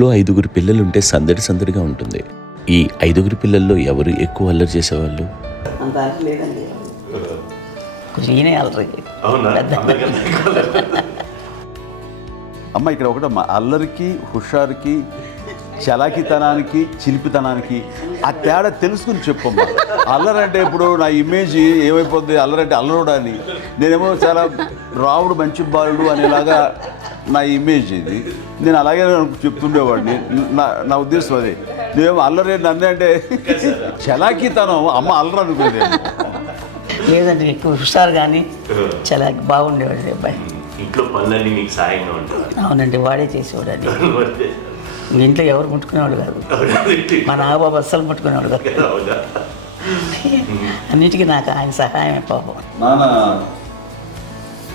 ఇంట్లో 5గురు పిల్లలుంటే సందడి సందడిగా ఉంటుంది. ఈ 5గురు పిల్లల్లో ఎవరు ఎక్కువ అల్లరి చేసేవాళ్ళు? అంత అల్లరి లేదండి. ఈయనే అల్లరి. అమ్మ ఇక్కడ ఒకటమ్మా, అల్లరికి, హుషారుకి, చలాకితనానికి, చిలిపితనానికి ఆ తేడా తెలుసుకుని చెప్పమ్మా. అల్లరంటే ఇప్పుడు నా ఇమేజ్ ఏమైపోద్ది, అల్లరంటే అల్లరుడు అని, నేనేమో చాలా రావుడు మంచి బాలుడు అనేలాగా నా ఇమేజ్ ఇది. నేను అలాగే చెప్తుండేవాడిని. నా ఉద్దేశం అదే. నేనేమో అల్లరి నన్ను అంటే చలాకితనం, అమ్మ అల్లరు అనుకునేది. లేదంటే ఎక్కువ హుషారు కానీ చాలా బాగుండేవాడు అబ్బాయి. ఇంట్లో పనులన్నీ మీకు సాయంగా ఉంటాయి? అవునండి, వాడే చేసేవాడు. అది ఇంట్లో ఎవరు ముట్టుకునేవాడు కాదు. మా నాగబాబు అస్సలు ముట్టుకునేవాడు కాదు. అన్నిటికీ నాకు ఆయన సహాయమే పాపం. నాన్న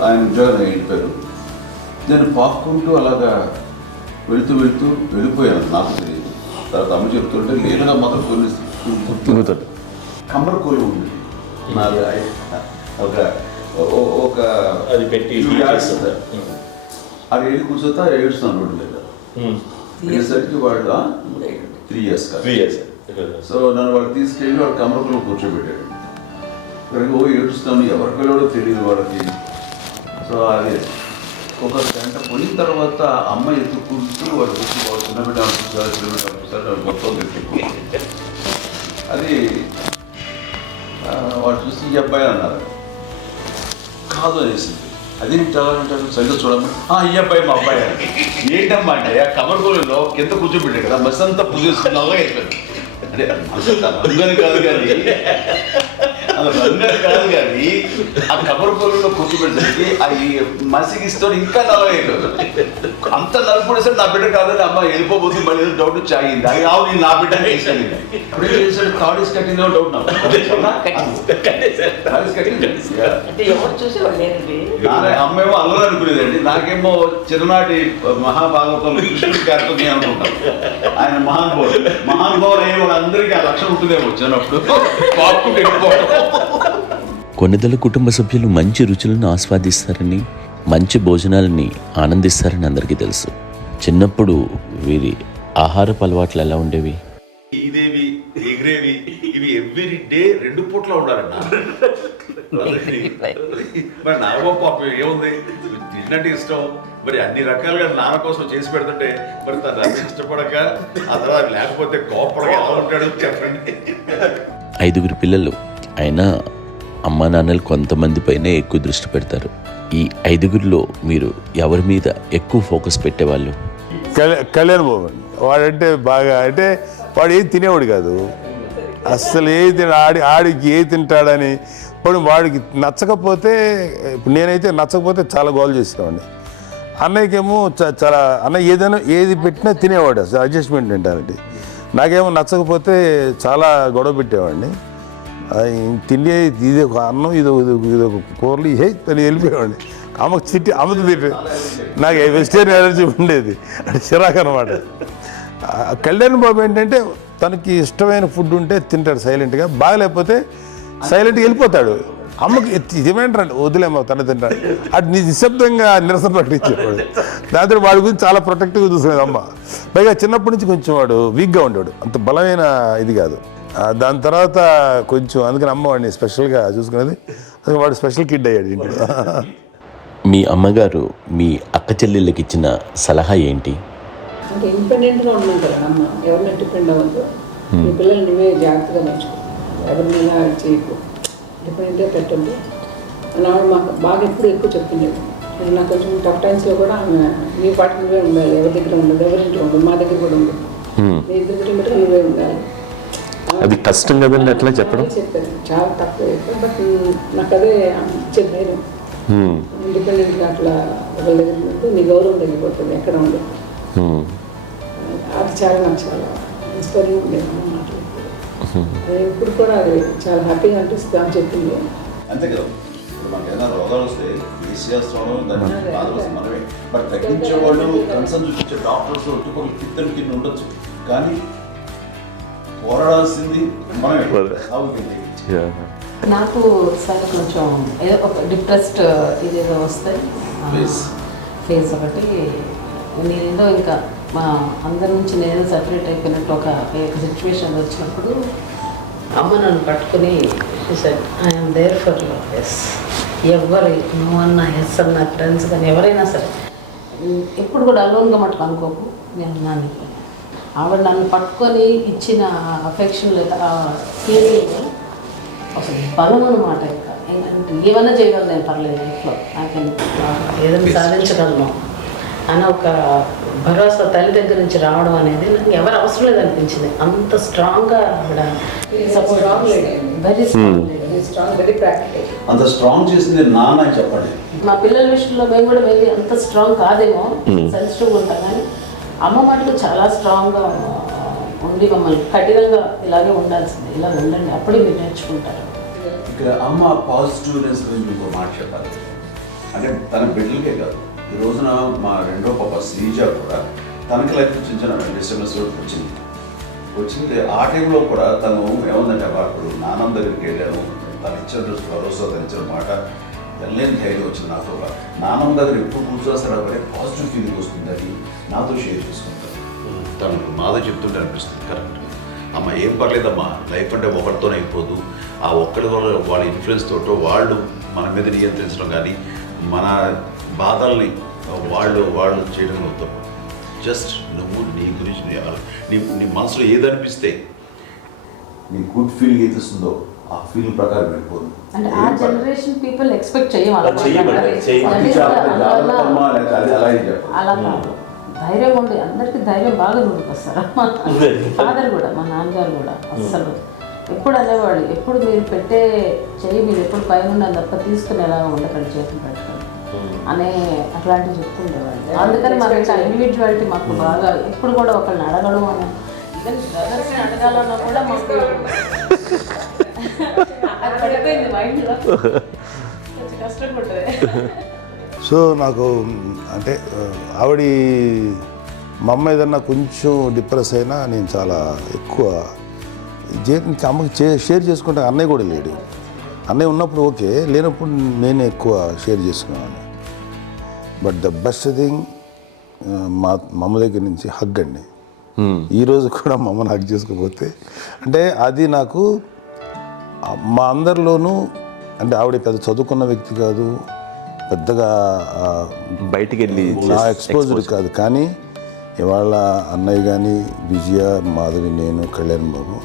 ఆయన ఉద్యోగం వెళ్ళిపోయారు. నేను పాక్కుంటూ అలాగా వెళుతూ వెళ్ళిపోయాను, నాకు తెలియదు. తర్వాత అమ్మ చెప్తుంటే లేదుగా మాత్రం కొన్ని గుర్తుంటాడు. కమ్మర కోలు ఉంది నాది. ఒక అది పెట్టి అది వెళ్ళి కూర్చోతా ఏడుస్తున్నాను రోడ్డు మీద. అయ్యేసరికి వాడు 3 years కాదు. సో నన్ను వాడు తీసుకెళ్ళి వాడు కమ్మరకులో కూర్చోబెట్టాడు. ఇక్కడికి ఏడుస్తాను, ఎవరికి వెళ్ళాడో తెలియదు వాళ్ళకి. సో అది ఒక గంట పోయిన తర్వాత అమ్మ ఎత్తుకుంటూ వాడు కూర్చోవాలి, చిన్నబిడ్డ అనుకుంటారు మొత్తం ఎత్తుకు. అది వాడు చూసి ఈ అబ్బాయి అన్నారు. కాదు అనేసింది. అది చాలా అంటారు, సరిగ్గా చూడమ్మా, ఈ అబ్బాయి మా అబ్బాయి అని. ఏంటమ్మా అంటే ఆ కమర్గోళంలో కింద కూర్చోబెట్టాడు కదా, బస్ అంతా పూజేసుకున్నాగా అయిపోయింది. అంటే రంగని కాదు కానీ అలా రంగని కాదు కానీ ఆ కమర్గోళంలో కూర్చోబెట్టడానికి ఆ మసిగిస్తూ ఇంకా నలభై అంత నలుపుడేసాడు. నా బిడ్డ కాదని అమ్మ వెళ్ళిపోబోతుంది, మళ్ళీ ఏదో డౌట్ వచ్చి ఆగింది. అది ఆవు నేను నా బిడ్డ వేసాను. అప్పుడే చేసాడు కాడీస్ కట్టిందో డౌట్ నాకు. అమ్మేమో అల్లరి అనుకునేదండి, నాకేమో చిన్ననాటి మహాభాగవతంలో కృష్ణుడి క్యారెక్టర్ నేను అనుకుంటాను. ఆయన మహానుభావులు అయ్యే వాళ్ళందరికీ ఆ లక్షణం ఉంటుందేమో వచ్చినప్పుడు పాపుకుంటూ వెళ్ళిపోవడం. కొన్నిదల కుటుంబ సభ్యులు మంచి రుచులను ఆస్వాదిస్తారని, మంచి భోజనాలని ఆనందిస్తారని అందరికీ తెలుసు. చిన్నప్పుడు వీరి ఆహారపు అలవాట్లు ఎలా ఉండేవి? ఇదేవి ఎగిరేవి ఇవి ఎవ్రీ డే 2 పూట్ల ఉండాలండి. మరి నాగబాబు పాపం ఏముంది, తిన్నట్టు ఇష్టం. మరి అన్ని రకాలుగా నాన్న కోసం చేసి పెడుతుంటే మరి తను అన్ని ఇష్టపడక ఆ తర్వాత లేకపోతే కోపడగా ఎలా ఉంటాడు చెప్పండి. 5గురు పిల్లలు అయినా అమ్మా నాన్నలు కొంతమంది పైనే ఎక్కువ దృష్టి పెడతారు. ఈ 5గురిలో మీరు ఎవరి మీద ఎక్కువ ఫోకస్ పెట్టేవాళ్ళు? కళ్యాణ్ బాబు. వాడంటే బాగా, అంటే వాడు ఏది తినేవాడు కాదు అస్సలు. ఆడికి ఏ తింటాడని ఇప్పుడు వాడికి నచ్చకపోతే, ఇప్పుడు నేనైతే నచ్చకపోతే చాలా గోల్ చేసేవాడిని. అన్నయ్యకేమో చాలా అన్నయ్య ఏది పెట్టినా తినేవాడు, అసలు అడ్జస్ట్మెంట్ తింటానండి. నాకేమో నచ్చకపోతే చాలా గొడవ పెట్టేవాడిని. తిండి ఇది ఒక అన్నం, ఇది ఒక కూరలు అని వెళ్ళిపోయేవాడిని. అమ్మకు చిట్టి అమ్మతో తింటే నాకు వెజిటేరియన్ ఎలర్జీ ఉండేది, అంటే చిరాకు అనమాట. కళ్యాణ్ బాబు ఏంటంటే తనకి ఇష్టమైన ఫుడ్ ఉంటే తింటాడు సైలెంట్గా, బాగలేకపోతే సైలెంట్గా వెళ్ళిపోతాడు. అమ్మకి ఇదేమంటారండి, వదిలేమో తన తింటాడు. అటు నిశ్శబ్దంగా నిరసన ప్రకటించేవాడు. దాంతో వాడి గురించి చాలా ప్రొటెక్టివ్గా చూసుకునేది అమ్మ. పైగా చిన్నప్పటి నుంచి కొంచెం వాడు వీక్గా ఉండేవాడు, అంత బలమైన ఇది కాదు. దాని తర్వాత కొంచెం అందుకని అమ్మ వాడిని స్పెషల్గా చూసుకునేది. వాడు స్పెషల్ కిడ్ అయ్యాడు ఇంట్లో. మీ అమ్మగారు మీ అక్క చెల్లెళ్ళకి ఇచ్చిన సలహా ఏంటి? అంటే ఇండిపెండెంట్గా ఉన్నాం కదా అమ్మ, ఎవరిని డిపెండ్ అవ్వద్దు, మీ పిల్లల్ని నువ్వే జాగ్రత్తగా నేర్చుకో, ఎవరిని ఇలా చేయకు, ఇండిపెండెంట్గా పెట్టద్దు అని ఆవిడ మాకు బాగా ఎప్పుడు ఎక్కువ చెప్తుండేది. నాకు కొంచెం టఫ్ టైమ్స్లో కూడా ఆమె నీ పాటి నువ్వే ఉండాలి, ఎవరి దగ్గర ఉండదు, ఎవరింట్లో ఉండదు, మా దగ్గర కూడా ఉండదు, నీ ఇద్దరి మటుకు నువ్వే ఉండాలి. అది కష్టం కదండి అట్లా చెప్పడం? చెప్పారు, చాలా తక్కువ చెప్పారు. బట్ నాకు అదే ఇచ్చేది ధైర్యం. ఇండిపెండెంట్గా అట్లా ఒకరి దగ్గర ఉంటూ నీ గౌరవం తగ్గిపోతుంది, ఎక్కడ ఉండదు. అది చాలా నాకు చాలా ఇన్స్పైరింగ్ ఉండేది అమ్మ మాటలు. ఇప్పుడు కూడా అది చాలా హ్యాపీగా అనిపిస్తుంది అని చెప్పింది. అంతే కదా, ఇప్పుడు మనకి ఏదైనా రోగాలు వస్తే చేస్తాం, దాన్ని బాధలు మనమే. బట్ తగ్గించేవాళ్ళు, కన్సర్న్ చూపించే డాక్టర్స్ ఒట్టుకోలు కింద కింద ఉండొచ్చు, కానీ పోరాడాల్సింది మనమే. నాకు సార్ కొంచెం ఏదో ఒక డిప్రెస్డ్ ఇదేదో వస్తే ఫేస్ ఒకటి, నేనేదో ఇంకా మా అందరి నుంచి నేను సపరేట్ అయిపోయినట్టు ఒక సిచ్యువేషన్ వచ్చినప్పుడు అమ్మ నన్ను పట్టుకుని ఐఎమ్ దేర్ ఫర్ యూ ఎస్. ఎవరు నువ్వు అన్న ఎస్ అన్న ఫ్రెండ్స్ కానీ ఎవరైనా సరే ఎప్పుడు కూడా అలోన్గా మటుకు అనుకోకు, నేను ఉన్నాను. ఆవిడ నన్ను పట్టుకొని ఇచ్చిన అఫెక్షన్ లేదా ఫీలింగ్ అసలు బలం అన్నమాట. ఇంకా ఏమైనా చేయగలను నేను, పర్లేదు లైఫ్లో నాకేం ఏదైనా సాధించగలను అని ఒక భరోసా తల్లి దగ్గర నుంచి రావడం అనేది నాకు ఎవరు అవసరం లేదనిపించింది. అంత స్ట్రాంగ్గా ఆవిడ strong lady, very strong strong, very practical. అంత స్ట్రాంగ్ చేసింది నాన్న అని చెప్పండి. మా పిల్లల విషయంలో మేము కూడా వెళ్ళి అంత స్ట్రాంగ్ కాదేమో, సెన్సిటివ్గా ఉంటాం, కానీ అమ్మ మటుకు చాలా స్ట్రాంగ్గా ఉండి మమ్మల్ని కఠినంగా ఇలాగే ఉండాల్సింది, ఇలా ఉండండి అప్పుడే మీరు నేర్చుకుంటారు. ఇక్కడ అమ్మ పాజిటివ్నెస్ గురించి ఇంకో మాట చెప్పాలి. అంటే తన బిడ్డలకే కాదు, ఈ రోజున మా రెండో పాప శ్రీజ కూడా తనకి లైఫ్ చిన్న చిన్న డిస్టర్బెన్స్ వచ్చింది. ఆ టైంలో కూడా తను ఏముందంటే అప్పుడు నాన్నమ్మ దగ్గరికి వెళ్ళాను, తను ఇచ్చిన భరోసా, తను ఇచ్చిన మాట వెళ్ళలేని ధైర్యం వచ్చింది నాతో. నాన్నమ్మ దగ్గర ఎప్పుడు కూర్చోస్తాడు అప్పుడే పాజిటివ్ ఫీలింగ్ వస్తుందని నాతో షేర్ చేసుకుంటాను. తను మాతో చెప్తుంటే అనిపిస్తుంది కరెక్ట్. అమ్మ ఏం పర్లేదమ్మా, లైఫ్ అంటే ఒకరితోనే అయిపోదు, ఆ ఒక్కడి వల్ల వాళ్ళ ఇన్ఫ్లుయెన్స్ తోటో వాళ్ళు మన మీద నియంత్రించడం కానీ మన బాధల్ని వాళ్ళు చేయడం అవుతాం. జస్ట్ నువ్వు నీ గురించి నీ మనసులో ఏదనిపిస్తే నీ గుడ్ ఫీలింగ్ ఏది వస్తుందో ఆ ఫీలింగ్ ప్రకారం వెళ్ళిపోదు. అంటే ఆ జనరేషన్ పీపుల్ ఎక్స్పెక్ట్ చేయాలి అలా కాదు. ధైర్యం ఉండి అందరికీ ధైర్యం బాగా నూరుకొస్తారు. ఫాదర్ కూడా, మా నాన్నగారు కూడా అస్సలు ఎప్పుడు అనేవాళ్ళు, ఎప్పుడు మీరు పెట్టే చెయ్యి మీరు ఎప్పుడు పైన తప్ప తీసుకుని ఎలా ఉండకండి, చేతులు పెట్టుకొని అనే అట్లాంటివి చెప్తుండేవాళ్ళు. అందుకని మాకు ఇండివిజువాలిటీ మాకు బాగా ఎప్పుడు కూడా ఒకళ్ళని అడగడం అని, ఈవెన్ బ్రదర్స్ని అడగాలన్నా కూడా మాకు అది పడిపోయింది మైండ్లో, కొంచెం కష్టంగా ఉంటుంది. సో నాకు అంటే ఆవిడ మా అమ్మ ఏదన్నా కొంచెం డిప్రెస్ అయినా నేను చాలా ఎక్కువ అమ్మకి షేర్ చేసుకుంటే అన్నయ్య కూడా లేడు. అన్నయ్య ఉన్నప్పుడు ఓకే, లేనప్పుడు నేనే ఎక్కువ షేర్ చేసుకున్నాను. బట్ ద బెస్ట్ థింగ్ మా అమ్మ దగ్గర నుంచి హగ్ అండి. ఈరోజు కూడా మా అమ్మని హగ్ చేసుకోకపోతే అంటే అది నాకు మా అందరిలోనూ, అంటే ఆవిడ పెద్ద చదువుకున్న వ్యక్తి కాదు, పెద్దగా బయటికి వెళ్ళి నా ఎక్స్పోజర్ కాదు, కానీ ఇవాళ అన్నయ్య కానీ విజయ, మాధవి, నేను, కళ్యాణ్ బాబు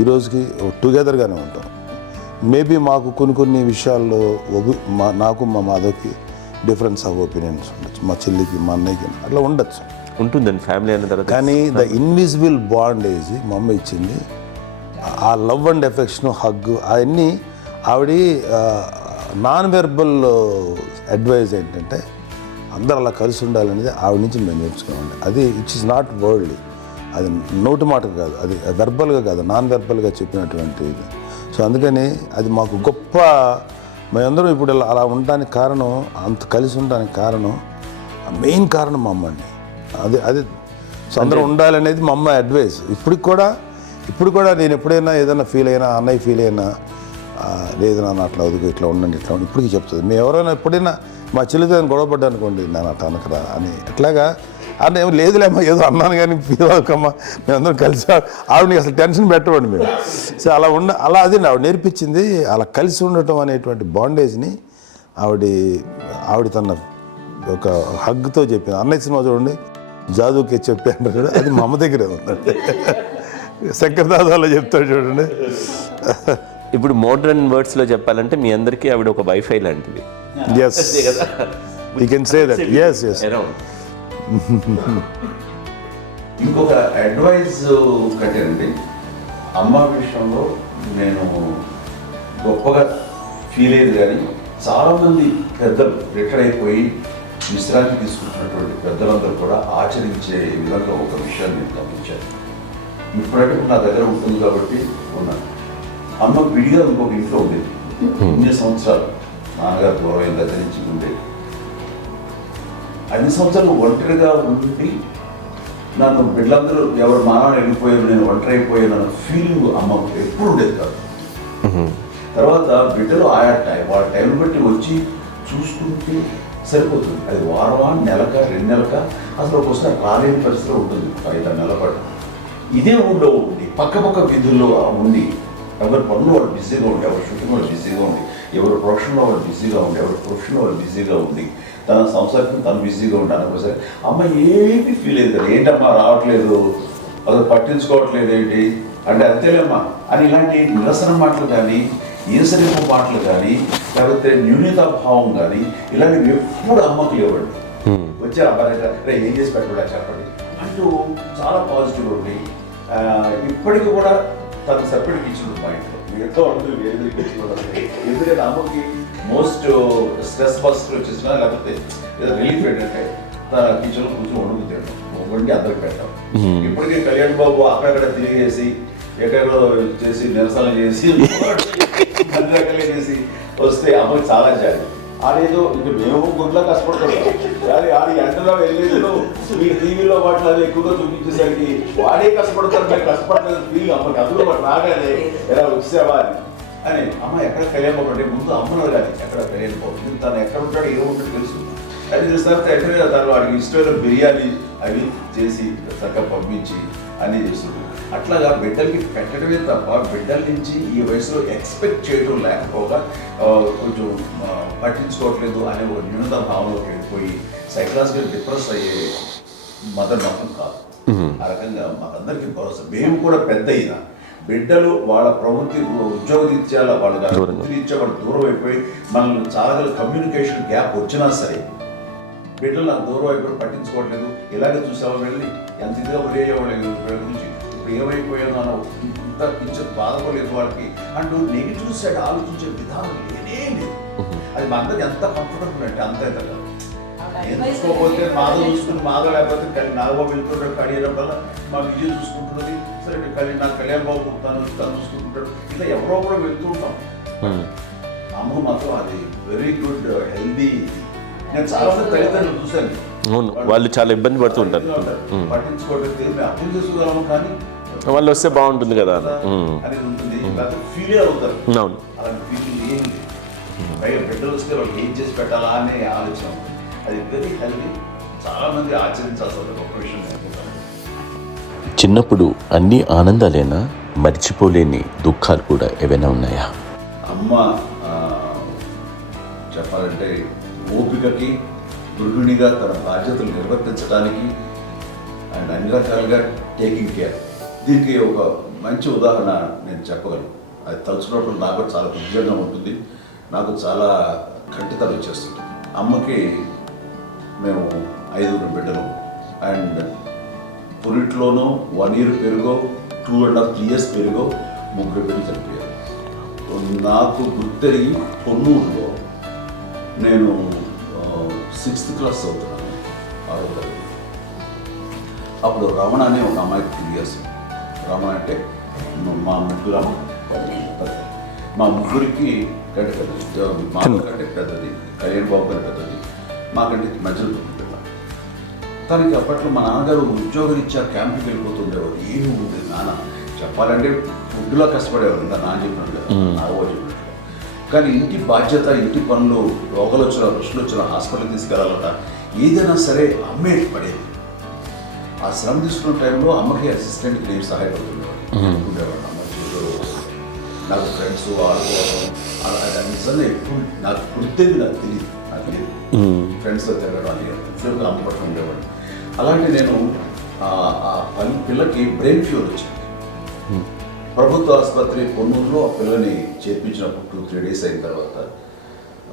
ఈ రోజుకి టుగెదర్గానే ఉంటాం. మేబీ మాకు కొన్ని విషయాల్లో నాకు మా మాధవ్కి డిఫరెన్స్ ఆఫ్ ఒపీనియన్స్ ఉండొచ్చు, మా చెల్లికి మా అన్నయ్యకి అట్లా ఉండొచ్చు, ఉంటుందండి ఫ్యామిలీ అన్న తర్వాత. కానీ ద ఇన్విజిబుల్ బాండేజ్ మా అమ్మ ఇచ్చింది, ఆ లవ్ అండ్ ఎఫెక్షన్, హగ్, అవన్నీ ఆవిడ నాన్ వెర్బల్ అడ్వైజ్ ఏంటంటే అందరూ అలా కలిసి ఉండాలనేది ఆవిడ నుంచి మేము నేర్చుకున్నామండి. అది ఇట్స్ ఇస్ నాట్ వర్డ్లీ, అది నోటి మాట కాదు, అది వెర్బల్గా కాదు, నాన్ వెర్బల్గా చెప్పినటువంటి ఇది. సో అందుకని అది మాకు గొప్ప, మేమందరం ఇప్పుడు అలా ఉండడానికి కారణం, అంత కలిసి ఉండడానికి కారణం, మెయిన్ కారణం మా అమ్మ అండి. అది సో అందరూ ఉండాలనేది మా అమ్మ అడ్వైస్. ఇప్పుడు కూడా నేను ఎప్పుడైనా ఏదైనా ఫీల్ అయినా, అన్నయ్య ఫీల్ అయినా, లేదు నాన్న అట్లా వదుకు, ఇట్లా ఉండండి, ఇట్లా ఉండి, ఇప్పటికీ చెప్తుంది. మేము ఎవరైనా ఎప్పుడైనా మా చెల్లితో గొడవపడ్డా అనుకోండి, నేను అట్లా అనకరా అని, ఎట్లాగా అంటే ఏమో లేదులేమ్మా ఏదో అన్నాను కానీ ఫీల్ అవ్వకమ్మా, మేమందరం కలిసి ఆవిడని అసలు టెన్షన్ పెట్టమండి మేము. సో అలా అది ఆవిడ నేర్పించింది, అలా కలిసి ఉండటం అనేటువంటి బాండేజ్ని ఆవిడ తన ఒక హగ్తో చెప్పింది. అన్నయ్య సినిమా చూడండి, జాదూకే చెప్పి అంటారు, అది మా అమ్మ దగ్గరే ఉందండి. శంకర్ దాదాలో చెప్తాడు చూడండి. ఇప్పుడు మోడర్న్ వర్డ్స్లో చెప్పాలంటే మీ అందరికీ ఆవిడ ఒక వైఫై లాంటిది. Yes, you can say that. Yes. ఇంకొక అడ్వైజ్ కట్టండి, అమ్మ విషయంలో నేను గొప్పగా ఫీల్ అయ్యేది, కానీ చాలామంది పెద్దలు రిటైర్ అయిపోయి విశ్రాంతి తీసుకుంటున్నటువంటి పెద్దలందరూ కూడా ఆచరించే విధంగా ఒక విషయాన్ని నేను గమనించాను. ఇప్పుడంటే నా దగ్గర ఉంటుంది కాబట్టి ఉన్నాను. అమ్మ విడిగా ఇంకొక ఇంట్లో ఉండేది, ఇన్ని సంవత్సరాలు నాన్నగారు దూరం దగ్గర నుంచి ఉండేది. 5 సంవత్సరాలు ఒంటరిగా ఉండి నన్ను బిడ్డలందరూ ఎవరు మానవులు వెళ్ళిపోయారు, నేను ఒంటరి అయిపోయాను అన్న ఫీలింగ్ అమ్మకు ఎప్పుడు ఉండేది కాదు. తర్వాత బిడ్డలు వాళ్ళ టైంని బట్టి వచ్చి చూసుకుంటూ సరిపోతుంది. అది వారమా, నెలక, 2 నెలక, అసలు ఒకసారి రాలేని పరిస్థితిలో ఉంటుంది 5-6 నెలల పాటు. ఇదే ఊళ్ళో ఉండి పక్క విధుల్లో ఉండి ఎవరి పనులు వాళ్ళు బిజీగా ఉండి, ఎవరి షూటింగ్ వాళ్ళు బిజీగా ఉండి, ఎవరి ప్రొఫెషన్లో వాళ్ళు బిజీగా ఉండి, ఎవరి ప్రొఫెషన్లో వాళ్ళు బిజీగా ఉండి, తన సంసారం తను బిజీగా ఉంటాను ఒకసారి అమ్మ ఏమీ ఫీల్ అయ్యింది కదా, ఏంటమ్మా రావట్లేదు, అసలు పట్టించుకోవట్లేదు ఏంటి అంటే అంతేలేమ్మా అని ఇలాంటి నిరసన మాటలు కానీ, ఈసరింపు మాటలు కానీ, లేకపోతే న్యూనతాభావం కానీ ఇలాంటివి ఎప్పుడు అమ్మకు లేవండి. వచ్చే అబ్బాయి ఏం చేసి పెట్టడా చెప్పండి అంటూ చాలా పాజిటివ్ ఉండి ఇప్పటికీ కూడా తను సపరేట్ ఇచ్చిండు మా ఇంట్లో మిగతా అందరూ వేరే ఎందుకంటే అమ్మకి మోస్ట్ స్ట్రెస్ బస్టర్ వచ్చేసినా లేకపోతే ఏదో రిలీఫ్ ఏంటంటే తన కిచెన్లో కూర్చొని వండుకు వండి అందరికి పెట్టాం. ఇప్పటికీ కళ్యాణ్ బాబు అక్కడక్కడ తిరిగేసి ఎక్కడో చేసి నిరసన చేసి అన్ని రకాలుగా చేసి వస్తే అమ్మకి చాలా జాలి. ఆడేదో ఇంక మేము గుడ్లో కష్టపడుతున్నాం కానీ ఆడి ఎండలో వెళ్ళేదిలో మీ టీవీలో వాటిలో అది ఎక్కువగా చూపించేసరికి వాడే కష్టపడతారు, మేము కష్టపడలేదు ఫీల్ అమ్మకి అందులో వాడు రాగానే ఎలా వచ్చావా అని అమ్మ ఎక్కడ కళ్యాణ్ బాబు అంటే ముందు అమ్మలో కానీ ఎక్కడ కళ్యాణ్ బాబు తను ఎక్కడ ఉంటాడో ఏముంటుందో తెలుసు. అది చూసిన ఎక్కడ తను వాడికి ఇష్టమైన బిర్యానీ అవి చేసి చక్కగా పంపించి అన్నీ చేస్తుంది. అట్లాగా బిడ్డలకి పెట్టడమే తప్ప బిడ్డల నుంచి ఈ వయసులో ఎక్స్పెక్ట్ చేయడం లేకపోగా కొంచెం పట్టించుకోవట్లేదు అనే ఒక న్యూనత భావనలోకి వెళ్ళిపోయి సైకలాజికల్ డిప్రెస్ అయ్యే మదర్ మాత్రం కాదు. ఆ రకంగా మాకందరికీ భరోసా. మేము కూడా పెద్ద అయినా బిడ్డలు వాళ్ళ ప్రవృత్తి ఉద్యోగరీత్యాల వాళ్ళు వృత్తిరీత్యా వాళ్ళు దూరం అయిపోయి మనల్ని చాలా కమ్యూనికేషన్ గ్యాప్ వచ్చినా సరే బిడ్డలు నాకు దూరం అయిపోయి పట్టించుకోవట్లేదు. ఇలాగే చూసావా వెళ్ళి ఎంత ఇదిగా వదిలేయేవాళ్ళు గురించి ఇప్పుడు ఏమైపోయాను అన్న ఇంత కించెం బాధపడలేదు వాళ్ళకి అంటూ నెగిటివ్ సైడ్ ఆలోచించే విధానం లేనే లేదు. అది మా అందరికి ఎంత కంఫర్టబుల్ అంటే అంత కదా. ఎందుకోకపోతే మాధవ చూసుకుని మాధవ లేకపోతే నాగబాబు వెళ్తుంటాడు కళ్యాణం వల్ల మా విజయ్ చూసుకుంటున్నది సరే నాకు కళ్యాణ్ బాబు తను చూసుకుంటాడు ఇట్లా ఎవరో కూడా వెళ్తూ ఉంటాం. అమ్మ మాత్రం అది వెరీ గుడ్ హెల్దీ. నేను చాలా మంది తల్లిదండ్రులు చూశాను వాళ్ళు చాలా ఇబ్బంది పడుతూ ఉంటారు, పట్టించుకోవట్లేదు అర్థం చేసుకోగలము కానీ వాళ్ళు వస్తే బాగుంటుంది కదా అనేది ఉంటుంది. ఫీల్ అవుతారు అవును. అలాంటి ఫీలింగ్ ఏం లేదు. పైగా బిడ్డలు వస్తే వాళ్ళకి ఏం చేసి పెట్టాలా అనే ఆలోచన ఉంటుంది. అది వెరీ హెల్దీ. చాలా మంది ఆచరించాల్సిన గొప్ప విషయం అనుకుంటాను. చిన్నప్పుడు అన్ని ఆనందాలేనా, మర్చిపోలేని దుఃఖాలు కూడా ఏవైనా ఉన్నాయా? అమ్మ చెప్పాలంటే ఓపికకి గృహిణిగా తన బాధ్యతలు నిర్వర్తించడానికి అండ్ అన్ని రకాలుగా టేకింగ్ కేర్. దీనికి ఒక మంచి ఉదాహరణ నేను చెప్పగలను. అది తలుచుకున్నప్పుడు నాకు చాలా ఉద్యోగంగా ఉంటుంది, నాకు చాలా కంటితలు వచ్చేస్తుంది. అమ్మకి మేము 5 బిడ్డలు అండ్ పురిట్లోనూ 1 year పెరుగో 2.5 years పెరుగో 3 బిడ్డలు చనిపోయారు. నాకు గుర్తెరిగి పొన్నూరులో నేను 6th class చదువుతున్నాను, 6వ తరగతి. అప్పుడు రమణ అనే ఒక అమ్మాయికి 2 years. రమణ అంటే మా ముగ్గురు మా ముగ్గురికి కంటే పెద్దది, మా కంటే పెద్దది, కళ్యాణ్ బాబు కంటే పెద్దది, మాకంటే మధ్యలో పిల్ల. తనకి అప్పట్లో మా నాన్నగారు ఉద్యోగరీత్యా క్యాంపుకి వెళ్ళిపోతుండేవారు. ఏమి ఉండేది నాన్న చెప్పాలంటే ఫుడ్లో కష్టపడేవారు, ఇంకా నాన్న చెప్పినట్టు నాగో చెప్పినట్టు. కానీ ఇంటి బాధ్యత, ఇంటి పనులు, రోగాలు వచ్చిన రుషులు వచ్చిన హాస్పిటల్కి తీసుకెళ్ళాలట ఏదైనా సరే అమ్మే పడేది. ఆ శ్రమ తీసుకున్న టైంలో అమ్మకి అసిస్టెంట్కి నేను సహాయపడుతుండేవాడు. అమ్మ చూడరు, నాకు ఫ్రెండ్స్ ఆడుకోవడం అది నిజంగా ఎప్పుడు నాకు గుర్తేది నాకు తెలియదు. నాకు లేదు ఫ్రెండ్స్తో తిరగడం అది ఎంతసేపు అమ్మ పట్ల ఉండేవాడు. అలాంటి నేను ఆ పిల్లకి బ్రెయిన్ ఫ్యూర్ వచ్చింది. ప్రభుత్వ ఆసుపత్రి పొన్నూరులో ఆ పిల్లని చేర్పించినప్పుడు 2-3 days అయిన తర్వాత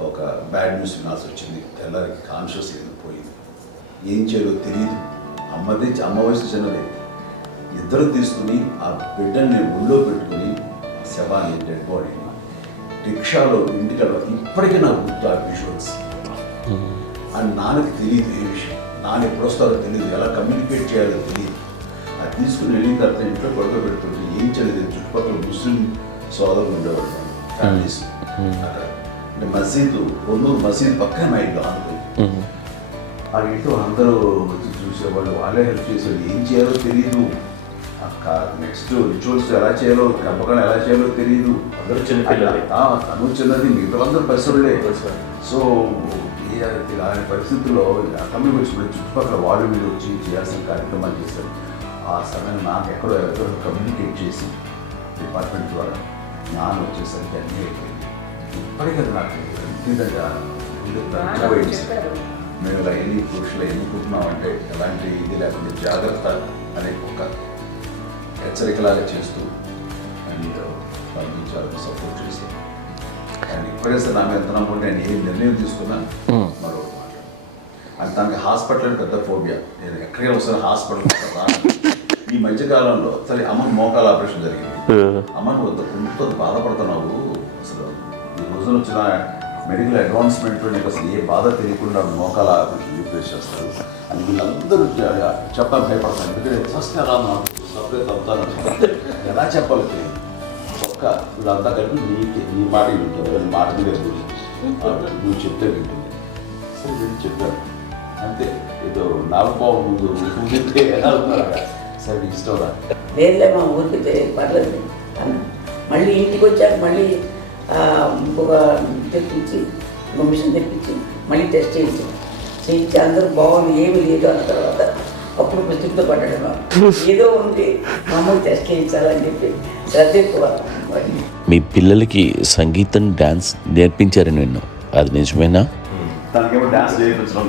ఒక బ్యాడ్ న్యూస్ వినాల్సి వచ్చింది. తెల్లారికి కాన్షియస్ పోయింది. ఏం చేయాలో తెలియదు. అమ్మ వయసు చిన్నదే. ఇద్దరు తీసుకుని ఆ బిడ్డల్ని ఒళ్ళో పెట్టుకుని శవాన్ని, డెడ్ బాడీని రిక్షాలో ఇంటికి ఇప్పటికీ నాకు గుర్తు ఆ విజువల్స్. అని నాన్నకి తెలియదు ఏ విషయం, నాన్న ఎప్పుడు వస్తారో తెలియదు, ఎలా కమ్యూనికేట్ చేయాలో తెలియదు. అది తీసుకుని వెళ్ళిన తర్వాత ఇంట్లో పడుకోబెడుతుంటే ఏం చేయలేదు. చుట్టుపక్కల ముస్లిం సోదరులు ఉండేవాళ్ళు, ఫ్యామిలీస్ అక్కడ. అంటే మసీదు, పొన్నూరు మసీదు పక్కన మా ఇంట్లో ఆనుకుంది. ఆ ఇంట్లో అందరూ వచ్చి చూసేవాళ్ళు, వాళ్ళే హెల్ప్ చేసేవాళ్ళు. ఏం చేయాలో తెలియదు. నెక్స్ట్ రిచువల్స్ ఎలా చేయాలో, కంపకం ఎలా చేయాలో తెలియదు. అందరూ చిన్నపిల్లలే. తను చిన్నది, మిగతా అందరూ పసివాళ్ళే. సో చేయాలి అలాంటి పరిస్థితుల్లో కమ్యూనిటీ వచ్చినప్పుడు చుట్టుపక్కల వాళ్ళు వీళ్ళు వచ్చి చేయాల్సిన కార్యక్రమాలు చేశారు. ఆ సమయంలో నాకు ఎక్కడో కమ్యూనికేట్ చేసి డిపార్ట్మెంట్ ద్వారా నాన్న వచ్చేసరికి అన్నీ అయిపోయింది. ఇప్పటికీ నాకు ఇంటిదగ్గర మేము ఇలా ఎన్ని పురుషులు ఎన్నుకుంటున్నామంటే ఎలాంటి ఇది లేకుండా జాగ్రత్త అనే ఒక హెచ్చరికలాగా చేస్తూ అండ్ పంపించాలని సపోర్ట్ చేసి అండ్ ఇప్పుడైతే నా మీద ఎంత నమ్ముకుంటే నేను ఏ నిర్ణయం తీసుకున్నా మరో మాట అండ్ తనకి హాస్పిటల్ పెద్ద ఫోబియా. నేను ఎక్కడికి వస్తాను హాస్పిటల్. ఈ మధ్యకాలంలో సరే అమ్మ మోకాల ఆపరేషన్ జరిగింది. అమ్మ నువ్వు కొంత బాధపడుతున్నావు, అసలు ఈ రోజున వచ్చిన మెడికల్ అడ్వాన్స్మెంట్లో నీకు అసలు ఏ బాధ తెలియకుండా మోకాల ఆపరేషన్ రీప్లేస్ చేస్తారు అని వీళ్ళందరూ చెప్పాలి భయపడతాను. ఎందుకంటే ఫస్ట్ ఎలా సపరేట్ అవుతాను ఎలా చెప్పాలి తెలియదు. ఒక్క వీళ్ళంతా కలిపి నీ మాట వింటుంది, వాళ్ళ మాట మీద నువ్వు చెప్తే వింటుంది. సరే నేను చెప్పాను అంతే. ఏదో నాగబాబు ముందు ఊరితే ఎలా ఉన్నారు సరే ఇష్టం రా లేదులే మా ఊరికి పర్లేదు అన్న. మళ్ళీ ఇంటికి వచ్చాక మళ్ళీ ఇంకొక తెప్పించి ఇంకో మిషన్ తెప్పించి మళ్ళీ టెస్ట్ చేయించి అందరూ బాగుంది ఏమీ లేదు అన్న తర్వాత అప్పుడు పుస్తకంతో పడ్డాడు. ఏదో ఉంది మామూలు టెస్ట్ చేయించాలని చెప్పి శ్రద్ధ ఎక్కువ. మీ పిల్లలకి సంగీతం డాన్స్ నేర్పించారని విన్నాం, అది నిజమేనా? తనకేమో డాన్స్ నేర్పించడం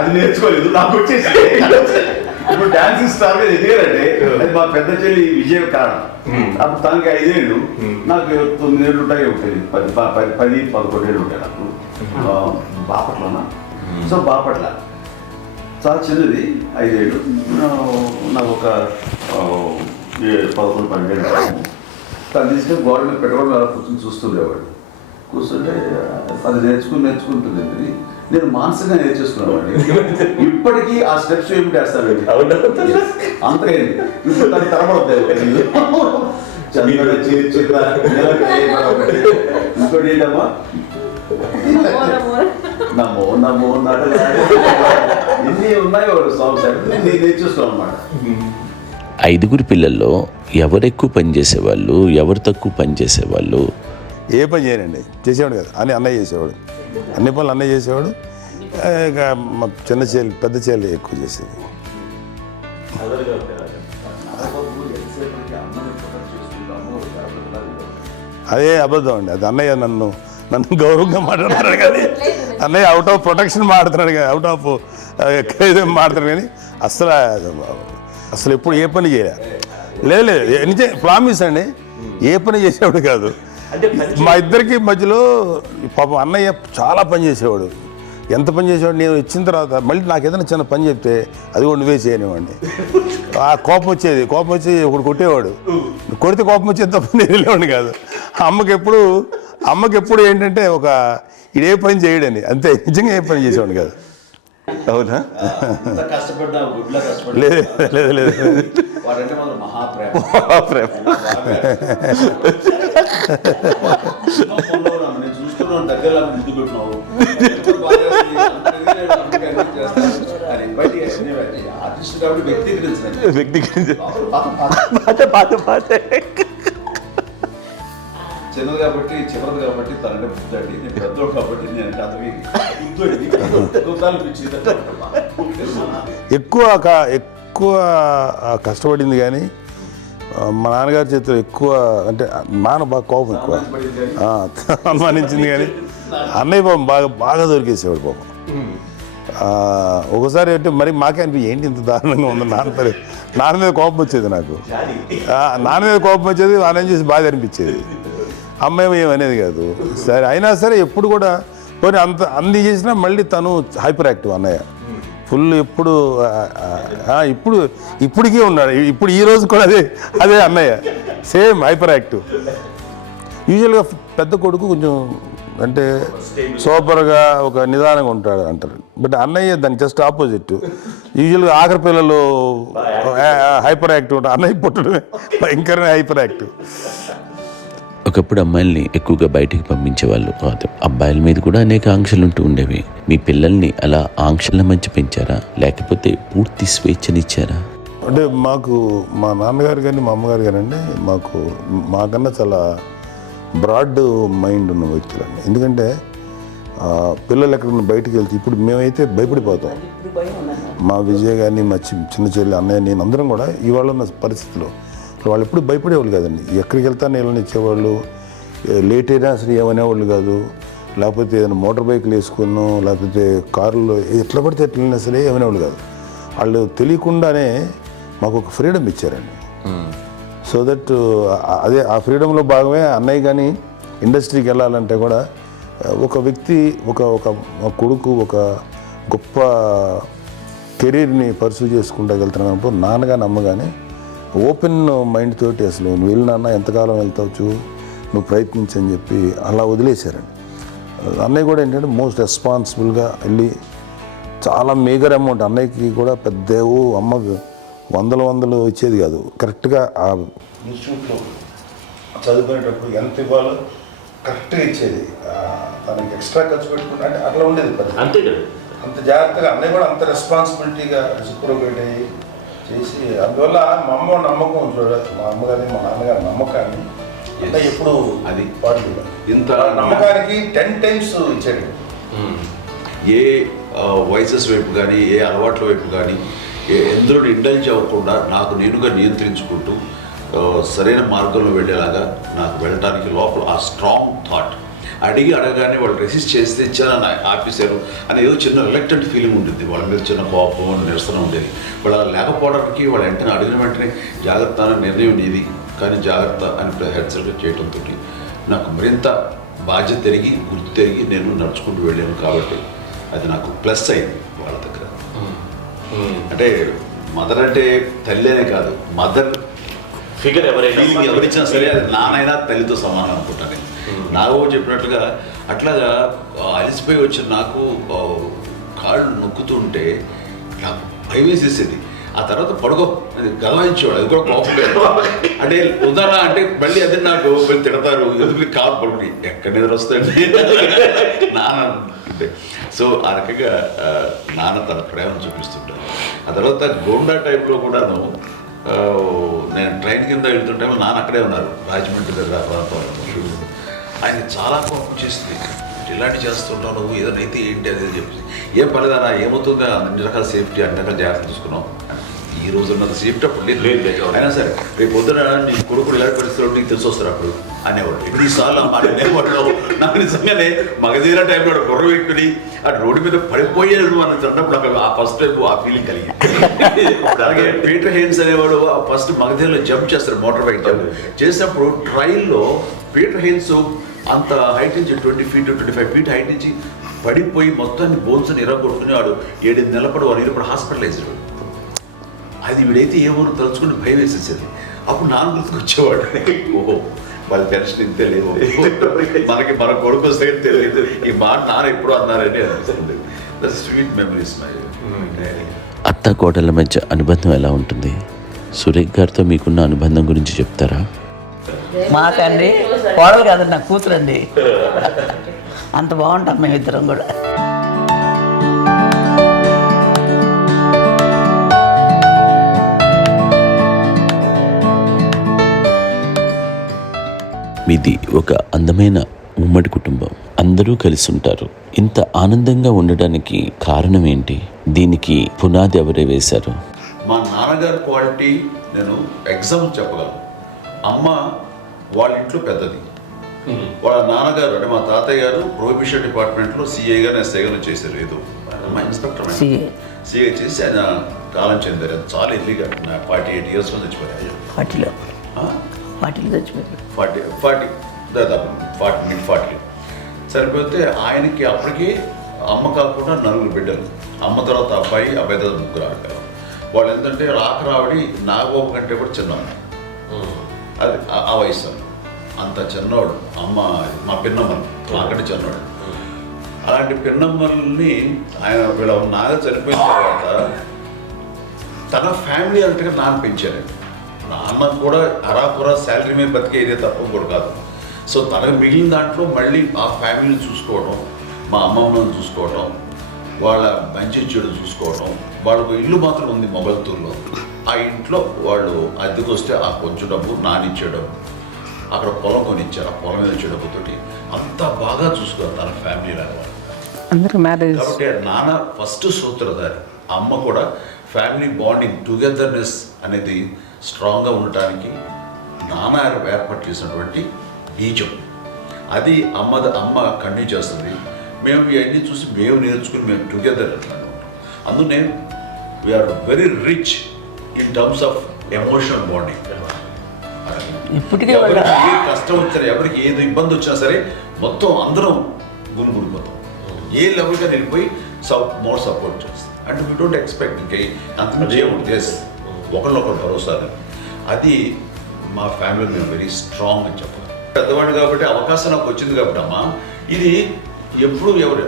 అది నేర్చుకోలేదు, నాకు వచ్చేసి ఇప్పుడు డాన్స్ స్టార్ ఎదిగారంటే అది మా పెద్ద చెల్లి విజయం కారణం. అప్పుడు తనకి 5 ఏళ్ళు, నాకు 9 ఏళ్ళు ఉంటాయి, 10-11 ఏళ్ళు ఉంటాయి నాకు. బాపట్లనా? సో బాపట్ల చాలా చిన్నది, 5 ఏళ్ళు. నాకు ఒక 11-12 ఏళ్ళు. తను తీసుకొని గోడ మీద పెట్టుకోవడం అలా కూర్చొని చూస్తుండేవాడు. కూర్చుంటే అది నేర్చుకుంటుంది. నేను మానసికంగా నేర్చేసుకున్నామండి. ఇప్పటికీ ఆ స్టెప్స్ ఏమిటి వేస్తాను అంతైంది. ఇప్పుడు దాన్ని తరబడతాయి ఇంకోటి ఏంటమ్మా నమో నమో ఎన్ని ఉన్నాయో సాంగ్స్ నేను నేర్చేస్తాను అన్నమాట. 5 పిల్లల్లో ఎవరు ఎక్కువ పని చేసేవాళ్ళు, ఎవరు తక్కువ పని చేసేవాళ్ళు? ఏ పని చేయనండి, చేసేవాడు కదా అని అన్నయ్య చేసేవాడు. అన్ని పనులు అన్నయ్య చేసేవాడు. ఇక మా చిన్న చెల్లి పెద్ద చెల్లి ఎక్కువ చేసేది. అదే అబద్ధం అండి, అది అన్నయ్య నన్ను గౌరవంగా మాట్లాడుతున్నాడు కానీ అన్నయ్య అవుట్ ఆఫ్ ప్రొటెక్షన్ మాట్లాడుతున్నాడు కానీ అవుట్ ఆఫ్ మాట్లాడుతున్నాడు కానీ అసలు ఎప్పుడు ఏ పని చేయలే. లేదు ప్రామిస్ అండి, ఏ పని చేసేవాడు కాదు. మా ఇద్దరికి మధ్యలో పాపం అన్నయ్య చాలా పని చేసేవాడు. ఎంత పని చేసేవాడు, నేను వచ్చిన తర్వాత మళ్ళీ నాకు ఏదైనా చిన్న పని చెప్తే అది కూడా నువ్వే చేయనివ్వండి. ఆ కోపం వచ్చేది, కోపం వచ్చి ఒకడు కొట్టేవాడు. కొడితే కోపం వచ్చేది తప్ప నేను వెళ్ళేవాడిని కాదు. అమ్మకి ఎప్పుడు ఏంటంటే ఒక ఇదే పని చేయడని, అంతే. నిజంగా ఏ పని చేసేవాడిని కాదు. అవునా? లేదు మహాప్రేమ. చూస్తున్నాను దగ్గర ముందు పెట్టినావు ఆర్టిస్ట్ కాబట్టి వ్యక్తీకరించిన చిన్నది కాబట్టి చివరిది కాబట్టి తనంటే బుద్ధండి. నేను పెద్దోడు కాబట్టి నేను ఎక్కువ కష్టపడింది కానీ మా నాన్నగారి చేతిలో ఎక్కువ అంటే నాన్న బాగా కోపం ఎక్కువ అనుమానించింది కానీ అన్నయ్య పాపం బాగా దొరికేసేవాడు పాపం. ఒకసారి అంటే మరి మాకే అనిపి ఏంటి ఇంత దారుణంగా ఉంది నాన్న మీద కోపం వచ్చేది నాకు. నాన్న మీద కోపం వచ్చేది, ఆయన చేసి బాధ అనిపించేది. అమ్మాయి ఏమనేది కాదు. సరే అయినా సరే ఎప్పుడు కూడా పోనీ అన్ని చేసినా మళ్ళీ తను హైపర్ యాక్టివ్ అన్నయ్య ఫుల్. ఇప్పటికీ ఉన్నాడు. ఇప్పుడు ఈ రోజు కూడా అదే అన్నయ్య సేమ్ హైపర్ యాక్టివ్. యూజువల్గా పెద్ద కొడుకు కొంచెం అంటే సూపర్గా ఒక నిదానంగా ఉంటాడు అంటారు. బట్ అన్నయ్య దానికి జస్ట్ ఆపోజిట్. యూజువల్గా ఆఖరి పిల్లలు హైపర్ యాక్టివ్ ఉంటారు, అన్నయ్య పుట్టడమే భయంకరమైన హైపర్ యాక్టివ్. ఒకప్పుడు అమ్మాయిల్ని ఎక్కువగా బయటికి పంపించేవాళ్ళు, అబ్బాయిల మీద కూడా అనేక ఆంక్షలు ఉంటూ ఉండేవి. మీ పిల్లల్ని అలా ఆంక్షల మధ్య పెంచారా, లేకపోతే పూర్తి స్వేచ్ఛనిచ్చారా? అంటే మాకు మా నాన్నగారు కానీ మా అమ్మగారు కానండి మాకన్నా చాలా బ్రాడ్ మైండ్ ఉన్న వ్యక్తులండి. ఎందుకంటే పిల్లలు ఎక్కడన్నా బయటికి వెళ్తే ఇప్పుడు మేమైతే భయపడిపోతాం. ఇప్పుడు భయం ఉందన్న. మా విజయ్ కానీ మా చిన్న చెల్లి అన్నయ్య నేను అందరం కూడా ఇవాళ ఉన్న పరిస్థితిలో వాళ్ళు ఎప్పుడు భయపడేవాళ్ళు కాదండి. ఎక్కడికి వెళ్తా నీళ్ళని ఇచ్చేవాళ్ళు, లేట్ అయినా అసలు ఏమనేవాళ్ళు కాదు. లేకపోతే ఏదైనా మోటార్ బైక్లు వేసుకున్నాం, లేకపోతే కారులో ఎట్లా పడితే ఎట్లయినా సరే ఏమనేవాళ్ళు కాదు. వాళ్ళు తెలియకుండానే మాకు ఒక ఫ్రీడమ్ ఇచ్చారండి. సో దట్ అదే ఆ ఫ్రీడంలో భాగమే అన్నయ్య కానీ ఇండస్ట్రీకి వెళ్ళాలంటే కూడా ఒక వ్యక్తి ఒక కొడుకు ఒక గొప్ప కెరీర్ని పర్సూ చేసుకుంటూ వెళ్తున్నప్పుడు నాన్నగాని అమ్మగానే ఓపెన్ మైండ్ తోటి అసలు నువ్వు వెళ్ళినా ఎంతకాలం వెళ్తావచ్చు, నువ్వు ప్రయత్నించని చెప్పి అలా వదిలేశారండి. అన్నయ్య కూడా ఏంటంటే మోస్ట్ రెస్పాన్సిబుల్గా వెళ్ళి చాలా మేజర్ అమౌంట్ అన్నయ్యకి కూడా పెద్ద అమ్మకు వందలు ఇచ్చేది కాదు. కరెక్ట్గా ఆ ఇన్స్టిట్యూట్లో చదువుకునేటప్పుడు ఎంత ఇవ్వాలో కరెక్ట్గా ఇచ్చేది. తనకి ఎక్స్ట్రా ఖర్చు పెట్టుకుంటే అంటే అట్లా ఉండేది అంతే కదా. అంత జాగ్రత్తగా అన్నయ్య కూడా అంత రెస్పాన్సిబిలిటీగా రెసిప్రోకేట్ అయ్యి చేసి అందువల్ల మా అమ్మ నమ్మకం చూడాలి, మా అమ్మగారి మా నాన్నగారి నమ్మకాన్ని అన్నయ్య ఎప్పుడు అది పాటు ఇంత నమ్మకానికి 10 times ఇచ్చాడు. ఏ వయసెస్ వైపు కానీ ఏ అలవాట్ల వైపు కానీ ఎందులో ఇండల్జ్ అవ్వకుండా నాకు నేనుగా నియంత్రించుకుంటూ సరైన మార్గంలో వెళ్ళేలాగా నాకు వెళ్ళడానికి లోపల ఆ స్ట్రాంగ్ థాట్ అడగగానే వాళ్ళు రెసిస్ట్ చేస్తే ఇచ్చారని ఆపేశారు అని ఏదో చిన్న రిలక్టెంట్ ఫీలింగ్ ఉంటుంది. వాళ్ళ మీద చిన్న కోపం నిరసన ఉండేది. వాళ్ళు అలా లేకపోవడానికి వాళ్ళు వెంటనే అడిగిన వెంటనే జాగ్రత్త అనే నిర్ణయం నీది కానీ జాగ్రత్త అని హెచ్చరిక చేయడంతో నాకు మరింత బాధ్యత తిరిగి గుర్తు తిరిగి నేను నడుచుకుంటూ వెళ్ళాను. కాబట్టి అది నాకు ప్లస్ అయింది వాళ్ళ దగ్గర. అంటే మదర్ అంటే తల్లి అనే కాదు, మదర్ ఫిగర్ ఎవరిచ్చినా సరే అది నానైనా తల్లితో సమానం అనుకుంటాను. నాకు చెప్పినట్లుగా అట్లాగా అలసిపోయి వచ్చిన నాకు కాళ్ళు నొక్కుతుంటే నాకు భయం వేసేసేది. ఆ తర్వాత పడుకో గలవాయించేవాడు, అది కూడా కోపం. అంటే ఉదాహరణ అంటే మళ్ళీ అదే నాకు తిడతారు, ఎందుకు కాదు పడుకుని ఎక్కడ నిద్ర వస్తాయండి నాన్న అంటే. సో ఆ రకంగా నాన్న తన ప్రేమను చూపిస్తుంటాను. ఆ తర్వాత గోండా టైప్లో కూడాను నేను ట్రైన్ కింద వెళ్తుంటే నాన్న అక్కడే ఉన్నారు, రాజమండ్రి దగ్గర ప్రాంతంలో. ఆయన చాలా కోపం చేస్తుంది, ఇలాంటి చేస్తుంటావు నువ్వు, ఏదైనా అయితే ఏంటి అది చెప్పి. ఏం పర్లేదన్నా ఏమవుతుందో అన్ని రకాల సేఫ్టీ అన్ని రకాల జాగ్రత్తలు తీసుకున్నాం. ఈ రోజు ఉన్నంత సేఫ్టీ అప్పుడు లేదు. అయినా సరే రేపు పొద్దున నీ కొడుకులు ఇలాంటి పరిస్థితులు నీకు తెలిసి వస్తారు అప్పుడు అనేవాడు. ఎన్నిసార్లు అనేవాడు. నాకు నిజంగానే మగధీర టైంలో గుర్ర పెట్టుకుని అటు రోడ్డు మీద పడిపోయేది అని అన్నప్పుడు ఆ ఫస్ట్ టైం ఆ ఫీలింగ్ కలిగింది. అలాగే పీటర్ హెయిన్స్ అనేవాడు ఫస్ట్ మగధీరలో జంప్ చేస్తారు, మోటార్ బైక్ జంప్ చేసినప్పుడు ట్రైల్లో పీటర్ హెయిన్స్ అంత హైట్ నుంచి 20 feet 25 feet హైట్ నుంచి పడిపోయి మొత్తాన్ని బోన్స్ని ఇరగొట్టుకుని వాడు 7 నెలల పాటు వాడు ఇరప్పుడు హాస్పిటలైజ్డ్. అది వీడైతే ఏమో తలుచుకుని భయం వేసేసేది. అప్పుడు నాన్న గుర్తుకు వచ్చేవాడు, ఓహో వాళ్ళ టెన్షన్ ఇంతే లేదు, మనకి మన కొడుకు వస్తే తెలియదు ఈ మాట నాన్న ఎప్పుడు అన్నారని అనిపిస్తుంది. Sweet memories my. అత్త కోడళ్ళ మధ్య అనుబంధం ఎలా ఉంటుంది? సురేఖ్ గారితో మీకున్న అనుబంధం గురించి చెప్తారా? మాకండి కోడలు కాదు, నా కూతురండి. అంత బాగుంటాం మేమిద్దరం కూడా. మీది ఒక అందమైన ఉమ్మడి కుటుంబం, అందరూ కలిసి ఉంటారు. ఇంత ఆనందంగా ఉండడానికి కారణం ఏంటి? దీనికి పునాది ఎవరే వేశారు? మా నాన్నగారి క్వాలిటీ నేను ఎగ్జాంపుల్ చెప్పగలను. అమ్మ వాళ్ళ ఇంట్లో పెద్దది, వాళ్ళ నాన్నగారు అంటే మా తాతయ్య గారు ప్రొహిబిషన్ డిపార్ట్మెంట్లో సిఐగా ఎస్ఐగా చేశారు. ఏదో మా ఇన్స్పెక్టర్ సిఐ చేసి ఆయన కాలం చెందారు. అది చాలా ఎర్లీగా 48 years చచ్చిపోయారు. 40 చచ్చిపోయారు. 40 దాదాపు 40 సరిపోతే ఆయనకి అప్పటికి అమ్మ కాకుండా 4 బిడ్డలు. అమ్మ తర్వాత అబ్బాయి తర్వాత 3 ఆడతారు. వాళ్ళు ఏంటంటే రాకరావడి నాగబాబు కంటే కూడా చిన్నవాడు. అది ఆ వయసు అంత చిన్నవాడు. అమ్మ మా పిన్నమ్మలు నాకంటే చిన్నవాడు. అలాంటి పిన్నమ్మల్ని ఆయన వీళ్ళ నాగ చనిపోయిన తర్వాత తన ఫ్యామిలీ అంటే నాన్న పెంచారు. నాన్న కూడా అరాపురా శాలరీ మీద బతికే ఏరియా తప్ప కూడా కాదు. సో తనకు మిగిలిన దాంట్లో మళ్ళీ ఆ ఫ్యామిలీని చూసుకోవడం, మా అమ్మమ్మని చూసుకోవడం, వాళ్ళ మంచి చెడు చూసుకోవడం. వాళ్ళకు ఇల్లు మాత్రం ఉంది మొగల్తూరులో. ఆ ఇంట్లో వాళ్ళు అద్దెకు వస్తే ఆ కొంచెం డబ్బు నానిచ్చేయడం, అక్కడ పొలం కొనిచ్చారు. ఆ పొలం మీద వచ్చే డబ్బుతోటి అంతా బాగా చూసుకోవాలి తన ఫ్యామిలీ లాగా. అందరూ మ్యారేజ్ కాబట్టి నాన్న ఫస్ట్ సూత్రధారి, అమ్మ కూడా ఫ్యామిలీ బాండింగ్ టుగెదర్నెస్ అనేది స్ట్రాంగ్గా ఉండటానికి నాన్న ఏర్పాటు చేసినటువంటి బీజం. అది అమ్మ కంటిన్యూ చేస్తుంది. మేము ఇవన్నీ చూసి మేము నేర్చుకుని మేము టుగెదర్ అట్లానే ఉంటాం. అందుకనే we are very rich in terms of emotional bonding. ఇప్పటికే ఎవరికి ఏ కష్టం వచ్చినా, ఎవరికి ఏది ఇబ్బంది వచ్చినా సరే మొత్తం అందరం గుమిగూడిపోతాం. ఏ లెవెల్గా వెళ్ళిపోయి మోర్ సపోర్ట్ చేస్తాం. అంటే వీ డోంట్ ఎక్స్పెక్ట్ ఇంకా అంతకుమించి ఏముంటుంది. ఎస్, ఒకరినొకరు భరోసా. అది మా ఫ్యామిలీ మేము వెరీ స్ట్రాంగ్ అని చెప్పాలి. పెద్దవాడు కాబట్టి అవకాశం నాకు వచ్చింది కాబట్టి అమ్మ, ఇది ఎప్పుడు ఎవరు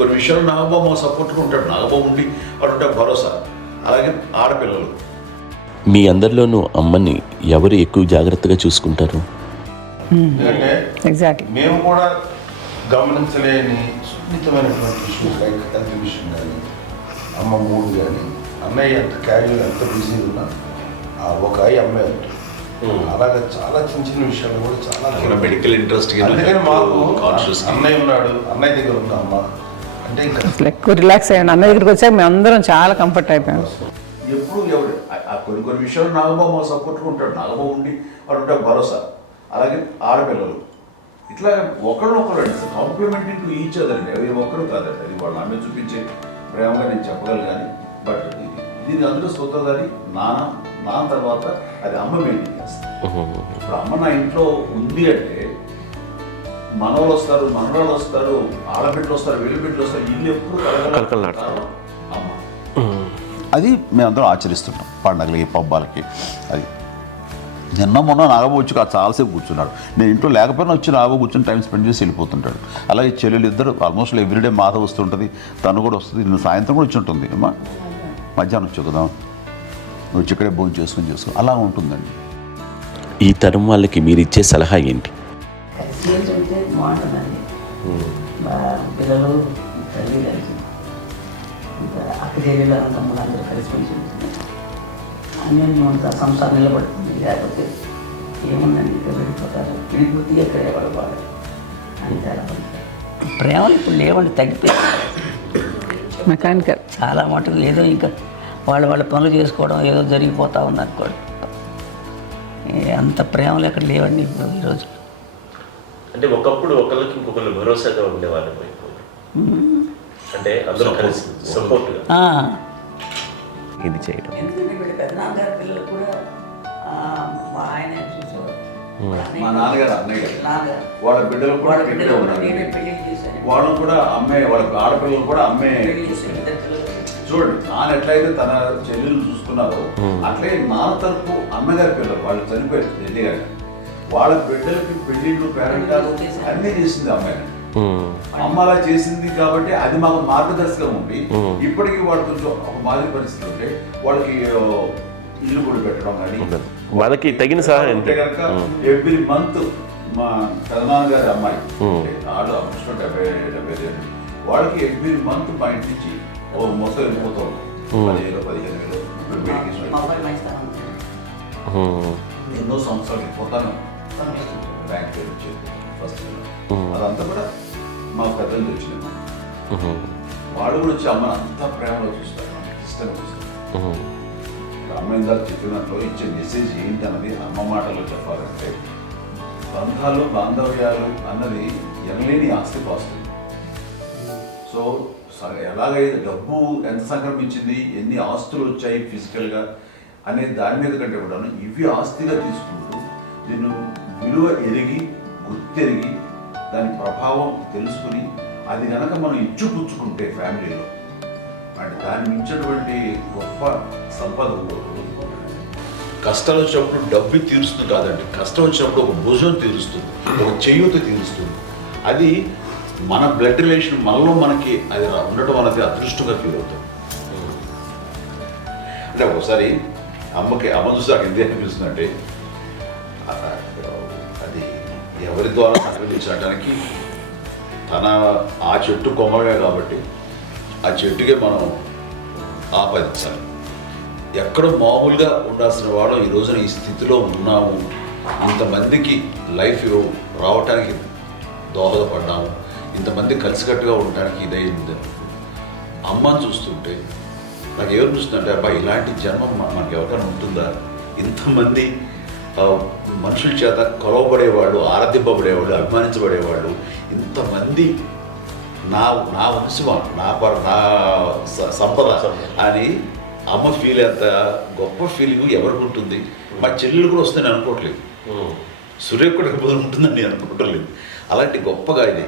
కొన్ని విషయాలు నాగబాబు మా సపోర్ట్గా ఉంటాడు. నాగబాబు ఉండి వాడు ఉంటే భరోసా. అలాగే ఆడపిల్లలు మీ అందరిలోనూ అమ్మని ఎవరు ఎక్కువ జాగ్రత్తగా చూసుకుంటారు? ఎందుకంటే ఎగ్జాక్ట్లీ మేము కూడా గమనించలేని సున్నితమైనటువంటి ఇష్యూస్ లైక్ హెల్త్ విషయం కానీ, అమ్మ మూడు కానీ, అన్నయ్య ఎంత క్యాజువల్ ఎంత బిజీ ఉన్నా ఒక అమ్మాయి ఉంటుంది. అలాగే చాలా చిన్న చిన్న విషయాలు కూడా చాలా మెడికల్ ఇంట్రెస్ట్. అందుకని మాకు అన్నయ్య ఉన్నాడు, అన్నయ్య దగ్గర ఉన్న అమ్మ అంటే ఇంకా ఎక్కువ రిలాక్స్ అయ్యాను. అన్న దగ్గరికి వచ్చాక మేము అందరం చాలా కంఫర్ట్ అయిపోయాం. ఎప్పుడు ఎవరు కొన్ని విషయాలు నాగబాబు మా సపోర్ట్గా ఉంటాడు. నాగబాబు ఉండి వాడు ఉంటే భరోసా. అలాగే ఆడపిల్లలు ఇట్లా ఒకరినొకరు అండి, కాంప్లిమెంటింగ్ టు ఈచ్ అదర్ అండి. అవి ఒక్కరు కాదండి, అది వాళ్ళు ఆమె చూపించే ప్రేమగా నేను చెప్పగలను. కానీ బట్ దీని అందరూ సూత్రధారి నాన్న తర్వాత అది అమ్మ మెయింటైన్ చేస్తారు. ఇప్పుడు అమ్మ నా ఇంట్లో ఉంది అంటే మనవాళ్ళు వస్తారు, మనవాళ్ళు వస్తారు, ఆడబిడ్డలు వస్తారు, వీళ్ళ బిడ్డలు వస్తారు, ఇల్లు ఎప్పుడు కలగలుగుతారు అమ్మ. అది మేమందరం ఆచరిస్తుంటాం పండగలకి, పబ్బాలకి. అది నిన్న మొన్న నాగబాబు వచ్చి చాలాసేపు కూర్చున్నాడు. నేను ఇంట్లో లేకపోయినా వచ్చి నాగబాబు కూర్చొని టైం స్పెండ్ చేసి వెళ్ళిపోతుంటాడు. అలాగే చెల్లెలు ఇద్దరు ఆల్మోస్ట్ ఎవ్రీడే మాత వస్తుంటుంది, తను కూడా వస్తుంది. నిన్న సాయంత్రం కూడా వచ్చి ఉంటుంది. అమ్మా మధ్యాహ్నం వచ్చి కదా వచ్చి ఇక్కడే భోజనం చేసుకో అలా ఉంటుందండి. ఈ తరం వాళ్ళకి మీరు ఇచ్చే సలహా ఏంటి? కలిసి ఉంటే బాగుంటుందండి. పిల్లలు తల్లి కలిసి ఇంకా అక్క చెల్లెలు తమ్ముడు అందరూ కలిసిమెలిసి ఉంటుంది. అన్యోన్యంగా సంసారం నిలబడుతుంది. లేకపోతే ఏముందండి, ఇక్కడ వెళ్ళిపోతారు, విడిపోతే ఎక్కడే పడబాడు అంతే. అలా ప్రేమలు ఇప్పుడు లేవండి, తగ్గిపోయింది. మెకానికల్ చాలా మటుకు ఏదో ఇంకా వాళ్ళ పనులు చేసుకోవడం ఏదో జరిగిపోతూ ఉంది అనుకోండి. అంత ప్రేమలు ఎక్కడ లేవండి ఇప్పుడు ఈరోజు. అంటే ఒకప్పుడు ఒకరికి ఇంకొకరు భరోసాగా ఉండేవాళ్ళు, అంటే అందరూ కలిసి సపోర్ట్గా ఇది చేయడం. ఎందుకంటే వీళ్ళ పెద్దనాన్నగారి పిల్లలు కూడా ఆయన చూసేవారు. మా నాన్నగారు అన్నయ్య గారు నాన్నగారు వాళ్ళ బిడ్డలు కూడా వాళ్ళ ఇక్కడే పిల్లలు ఉన్నారు. నేనే పెళ్లి చేశాను. వాళ్ళు కూడా అమ్మే, వాళ్ళ ఆడపిల్లలు కూడా అమ్మే. పెళ్లి చేశాను ఇద్దరు పిల్లలు. చూడండి, నాన్న ఎట్లయితే తన చెల్లెలు చూసుకున్నారో అట్లే నాన్న తరపు అమ్మగారి పిల్లలు వాళ్ళు చనిపోయారు ఢిల్లీ గారి, వాళ్ళ బిడ్డలకి పెళ్లిళ్ళు, పేరెంటాలు అన్నీ చేసింది అమ్మాయి. అమ్మ అలా చేసింది కాబట్టి అది మాకు మార్గదర్శకం ఉంది. ఇప్పటికీ వాళ్ళు కొంచెం ఒక మాదిరి పరిస్థితి ఉంటే వాళ్ళకి ఇల్లు కూడా పెట్టడం కానీ వాళ్ళకి తగిన సహాయం అంటే కనుక ఎవ్రీ మంత్ మా పెదనాన్న గారి అమ్మాయి వాళ్ళు ఆల్మోస్ట్ 70 వాళ్ళకి ఎవ్రీ మంత్ మా ఇంటి నుంచి మొత్తం వెళ్ళిపోతాం 10,000-15,000 మా అబ్బాయి మంచితనం ఎన్నో సంవత్సరాలు వెళ్ళిపోతాను. బ్యాంక్ పేరు వచ్చేది ఫస్ట్ అదంతా కూడా మా పెద్దలు వచ్చింది. వాళ్ళు కూడా వచ్చి అమ్మని అంతా ప్రేమలో చూస్తారు, ఇష్టంగా చూస్తారు. అమ్మ ఇందాక చెప్పినట్లు ఇచ్చే మెసేజ్ ఏంటన్నది అమ్మ మాటల్లో చెప్పాలంటే బంధాలు, బాంధవ్యాలు అన్నది ఎనలేని ఆస్తిపాస్తులు. సో ఎలాగైతే డబ్బు ఎంత సంక్రమించింది, ఎన్ని ఆస్తులు వచ్చాయి ఫిజికల్గా అనే దాని మీద కంటే కూడా ఇవి ఆస్తిగా తీసుకుంటూ దీన్ని విలువ ఎరిగి, గుర్తెరిగి, దాని ప్రభావం తెలుసుకుని అది కనుక మనం ఇచ్చిపుచ్చుకుంటే ఫ్యామిలీలో అంటే దాన్ని మించినటువంటి గొప్ప సంపద కష్టాలు వచ్చినప్పుడు డబ్బు తీరుస్తుంది కాదండి, కష్టం వచ్చినప్పుడు ఒక భుజం తీరుస్తుంది, ఒక చేయూత తీరుస్తుంది. అది మన బ్లడ్ రిలేషన్ మనలో మనకి అది ఉండటం అనేది అదృష్టంగా ఫీల్ అవుతాం. అంటే ఒకసారి అమ్మ చూసి నాకు ఎందుకు అనిపిస్తుంది అంటే అది ఎవరి ద్వారా సంక్రమించడానికి తన ఆ చెట్టు కొమ్మగా కాబట్టి ఆ చెట్టుకే మనం ఆపాదించాలి. ఎక్కడో మామూలుగా ఉండాల్సిన వాడు ఈ రోజున ఈ స్థితిలో ఉన్నాము, ఇంతమందికి లైఫ్ రావటానికి దోహదపడ్డాము. ఇంతమంది కలిసికట్టుగా ఉండడానికి ఇదైంది. అమ్మని చూస్తుంటే నాకు ఎవరు చూస్తుందంటే అబ్బా ఇలాంటి జన్మం మనకి ఎవరికైనా ఉంటుందా, ఇంతమంది మనుషుల చేత కొలవబడేవాళ్ళు, ఆరాధింపబడేవాళ్ళు, అభిమానించబడేవాళ్ళు, ఇంతమంది నా వంశమా, నా సంపద అని అమ్మ ఫీల్ అంత గొప్ప ఫీలింగ్ ఎవరికి ఉంటుంది. మా చెల్లెలు కూడా వస్తుందని అనుకోవట్లేదు, సురేఖ్ కూడా ఉంటుందని నేను అనుకోవట్లేదు. అలాంటి గొప్పగా ఇది.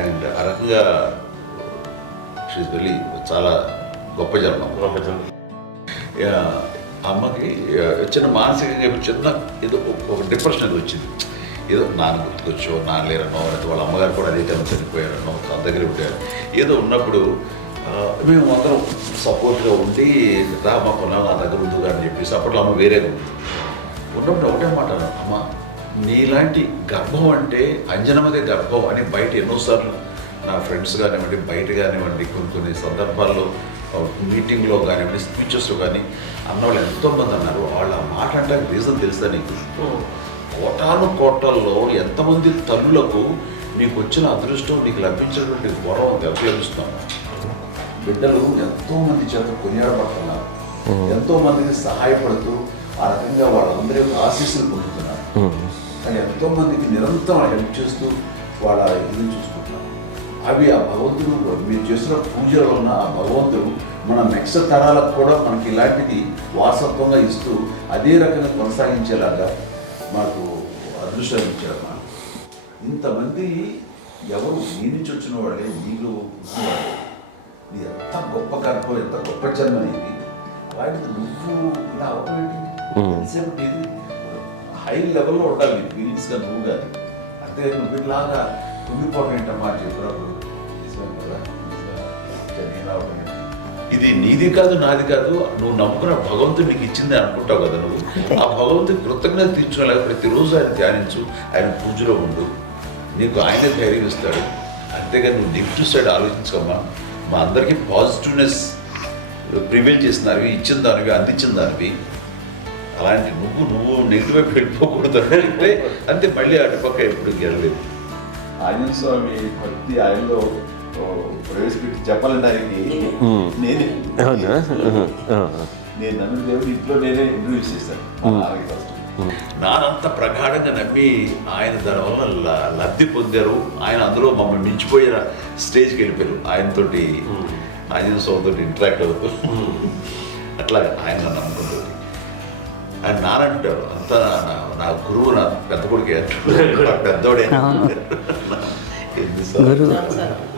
అండ్ ఆ రకంగా షీఈ్ వెరీ చాలా గొప్ప జన్మ. అమ్మకి చిన్న మానసికంగా చిన్న ఏదో ఒక డిప్రెషన్ అది వచ్చింది. ఏదో నాన్న గుర్తుకొచ్చో, నాన్న లేరనో, లేకపోతే వాళ్ళ అమ్మగారు కూడా అదే టైం చనిపోయారనో, తన దగ్గర ఉంటారు ఏదో ఉన్నప్పుడు మేము అందరం సపోర్ట్గా ఉండి మా కొన్నా నా దగ్గర ఉందిగా అని చెప్పేసి అప్పట్లో అమ్మ వేరేగా ఉంది. ఉన్నప్పుడు ఒకటే మాట అమ్మ, నీలాంటి గర్భం అంటే అంజనమదే గర్భం అని బయట ఎన్నోసార్లు నా ఫ్రెండ్స్ కానివ్వండి, బయట కానివ్వండి, కొన్ని సందర్భాల్లో మీటింగ్లో కానివ్వండి, స్పీచెస్లో కానీ అన్నవాళ్ళు ఎంతోమంది అన్నారు. వాళ్ళ మాట అంటే రీజన్ తెలుసా నీకు? కోటాను కోటల్లో ఎంతమంది తల్లులకు నీకు వచ్చిన అదృష్టం, నీకు లభించినటువంటి వరం ఎవరు లభిస్తున్నాను. బిడ్డలు ఎంతోమంది చేత కొనియాడబడుతున్నారు, ఎంతోమందికి సహాయపడుతూ ఆ రకంగా వాళ్ళందరి యొక్క ఆశీస్సులు పొందుతున్నారు. కానీ ఎంతోమందికి నిరంతరం హెల్ప్ చేస్తూ వాళ్ళ ఇది చూసుకుంటున్నారు. అవి ఆ భగవంతుడు మీరు చేస్తున్న పూజలో ఉన్న ఆ భగవంతుడు మన నెక్స్ట్ తరాలకు కూడా మనకి ఇలాంటిది వారసత్వంగా ఇస్తూ అదే రకంగా కొనసాగించేలాగా మాకు అదృష్టాన్ని ఇచ్చారు. ఇంతమంది ఎవరు నీ నుంచి వచ్చిన వాళ్ళే, నీకు నీ ఎంత గొప్ప గర్భం, ఎంత గొప్ప జన్మ నీది. వాటికి నువ్వు ఇలా అవడం ఏంటి? హై లెవెల్లో ఉండాలి ఫీలింగ్స్గా నువ్వు కానీ. అంతే నువ్వు ఇలాగా కుంగిపోవడం ఏంటమ్మా చెప్పినప్పుడు ఇది నీది కాదు, నాది కాదు, నువ్వు నమ్ముకున్న భగవంతుడు నీకు ఇచ్చింది అనుకుంటావు కదా. నువ్వు ఆ భగవంతుడి కృతజ్ఞత తీర్చుకోలేక ప్రతిరోజు ఆయన ధ్యానించు, ఆయన పూజలో ఉండు, నీకు ఆయనే ధైర్యం ఇస్తాడు. అంతేగాని నువ్వు నెగిటివ్ సైడ్ ఆలోచించుకోమ్మా. మా అందరికీ పాజిటివ్నెస్ ప్రివైల్ చేసిన దానివి, ఇచ్చిన దానివి, అందించిన దానివి. అలాంటి నువ్వు నెగిటివ్ వైపు వెళ్ళిపోకూడదు అంటే అంతే. మళ్ళీ అటుపక్క ఎప్పుడు గెలలేదు. ఆంజనేయ స్వామి భక్తి ఆయనలో ప్రవేశపెట్టి చెప్పాలంటే ఆయనకి నేను నన్ను దేవుడు ఇంట్లో నేనే ఇంట్రడ్యూస్ చేశాను. నానంత ప్రగాఢంగా నమ్మి ఆయన దానివల్ల లబ్ధి పొందారు. ఆయన అందులో మమ్మల్ని మించిపోయిన స్టేజ్కి వెళ్ళిపోయారు. ఆయనతోటి ఆంజనేయ స్వామితో ఇంటరాక్ట్ అవుతూ అట్లా ఆయన నమ్ముకుంటుంది. ఆయన నానంటారు అంతా నా గురువు, నా పెద్ద కొడుకు పెద్దోడే. గురువు